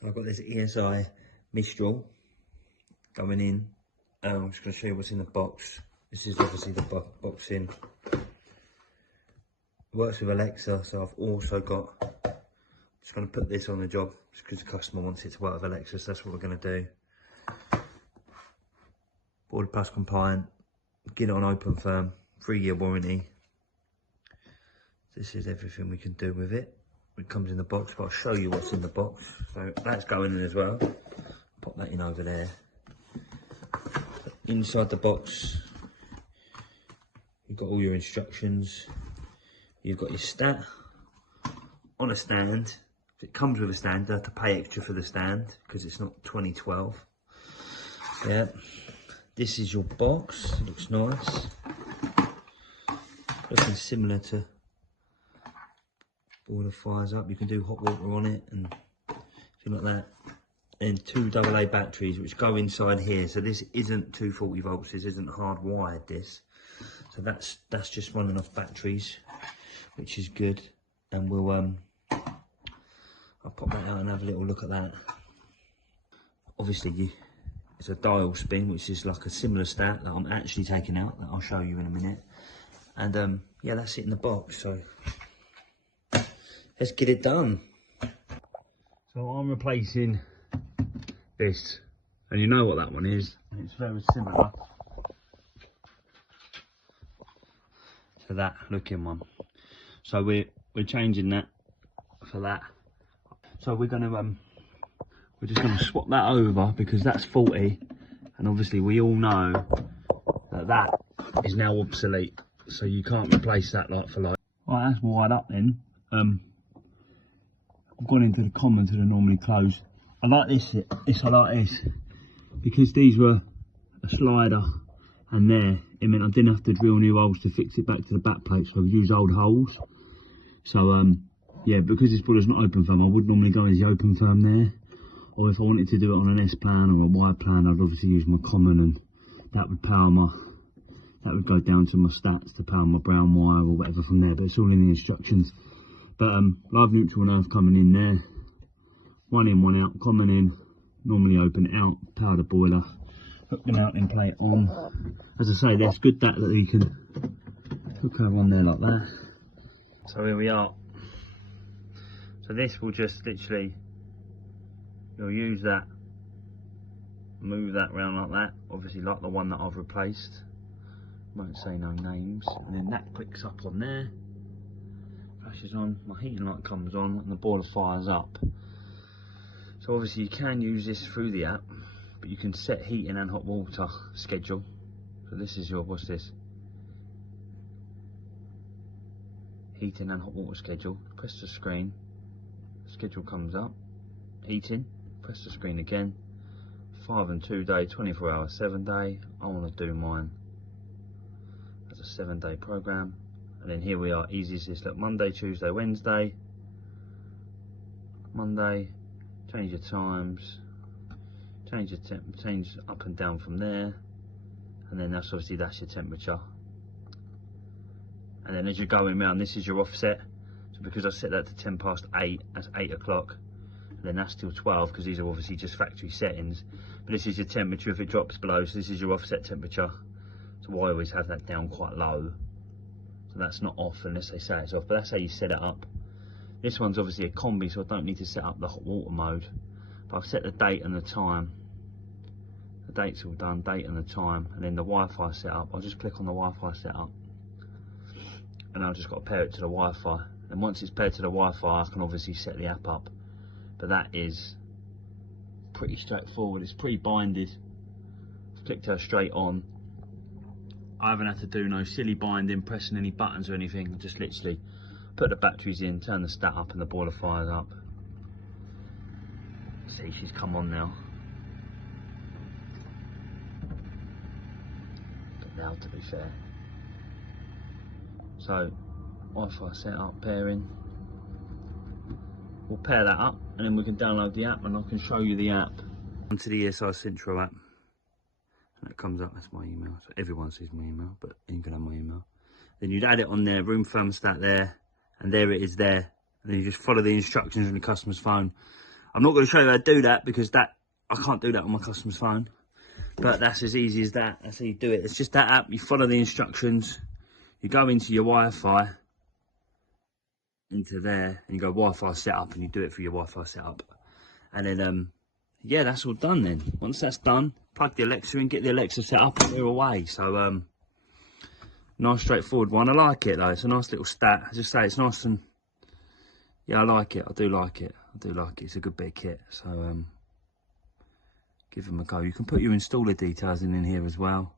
So I've got this ESI Mistral going in. I'm just going to show you what's in the box. This is obviously the box in. Works with Alexa, so I've also got, just going to put this on the job just because the customer wants it to work with Alexa, so that's what we're going to do. Border Plus compliant, get it on open firm, 3-year warranty. This is everything we can do with it. It comes in the box, but I'll show you what's in the box. So that's going in as well. Pop that in over there. Inside the box, you've got all your instructions. You've got your stat on a stand. If it comes with a stand, you have to pay extra for the stand because it's not 2012. Yeah. This is your box. It looks nice. Looking similar to Border Fires Up. You can do hot water on it and things like that. And 2 AA batteries which go inside here. So this isn't 240 volts. This isn't hardwired. This. So that's just running off batteries, which is good. And we'll I'll pop that out and have a little look at that. Obviously, it's a dial spin, which is like a similar stat that I'm actually taking out, that I'll show you in a minute. And yeah, that's it in the box, so let's get it done. So I'm replacing this, and you know what that one is. It's very similar to that looking one. So we're changing that for that. So we're just gonna swap that over because that's 40, and obviously we all know that that is now obsolete, so you can't replace that like for like. Right, that's wired up then. I've gone into the common to the normally closed. I like this, I like this, because these were a slider and there, it meant I didn't have to drill new holes to fix it back to the back plate, so I've used old holes. So yeah, because this boiler's not open firm, I would normally go into the open firm there. Or if I wanted to do it on an S plan or a Y plan, I'd obviously use my common, and that would go down to my stats to power my brown wire or whatever from there, but it's all in the instructions. But live, neutral and earth coming in there, 1 in, 1 out, common in, normally open, out, power the boiler, hook the mounting plate on. As I say, that's good that you can hook her on there like that. So here we are. So this will just literally, you'll use that, move that round like that, obviously like the one that I've replaced, won't say no names, and then that clicks up on there, flashes on, my heating light comes on, and the boiler fires up. So obviously you can use this through the app, but you can set heating and hot water schedule. So this is your, what's this? Heating and hot water schedule. Press the screen, schedule comes up, heating, press the screen again, 5 and 2 day, 24 hour, 7 day. I want to do mine as a 7-day program. And then here we are, easy as this. Look, Monday, Tuesday, Wednesday, Monday, change your times, change your change up and down from there, and then that's obviously that's your temperature. And then as you're going around, this is your offset. So because I set that to 10 past 8, that's 8 o'clock. And then that's till 12 because these are obviously just factory settings. But this is your temperature if it drops below. So this is your offset temperature. So I always have that down quite low. So that's not off unless they say it's off. But that's how you set it up. This one's obviously a combi, so I don't need to set up the hot water mode. But I've set the date and the time. The date's all done, date and the time. And then the Wi-Fi setup. I'll just click on the Wi-Fi setup. And I've just got to pair it to the Wi-Fi. And once it's paired to the Wi-Fi, I can obviously set the app up. But that is pretty straightforward. It's pre-binded. I've clicked her straight on. I haven't had to do no silly binding, pressing any buttons or anything. I just literally put the batteries in, turn the stat up, and the boiler fires up. See, she's come on now. Bit loud to be fair. So, Wi-Fi setup, pairing. We'll pair that up and then we can download the app and I can show you the app. Onto the ESI Centro app. And it comes up, that's my email. So everyone sees my email, but you can have my email. Then you'd add it on there, room thermostat there, and there it is there. And then you just follow the instructions on the customer's phone. I'm not going to show you how to do that because I can't do that on my customer's phone. But that's as easy as that. That's how you do it. It's just that app. You follow the instructions. You go into your Wi-Fi, into there, and you go Wi-Fi setup, and you do it for your Wi-Fi setup. And then, yeah, that's all done then. Once that's done, plug the Alexa in, get the Alexa set up, and we're away. So, nice straightforward one. I like it though. It's a nice little stat. As I say, it's nice and, yeah, I like it. I do like it. I do like it. It's a good bit of kit. So, give them a go. You can put your installer details in here as well.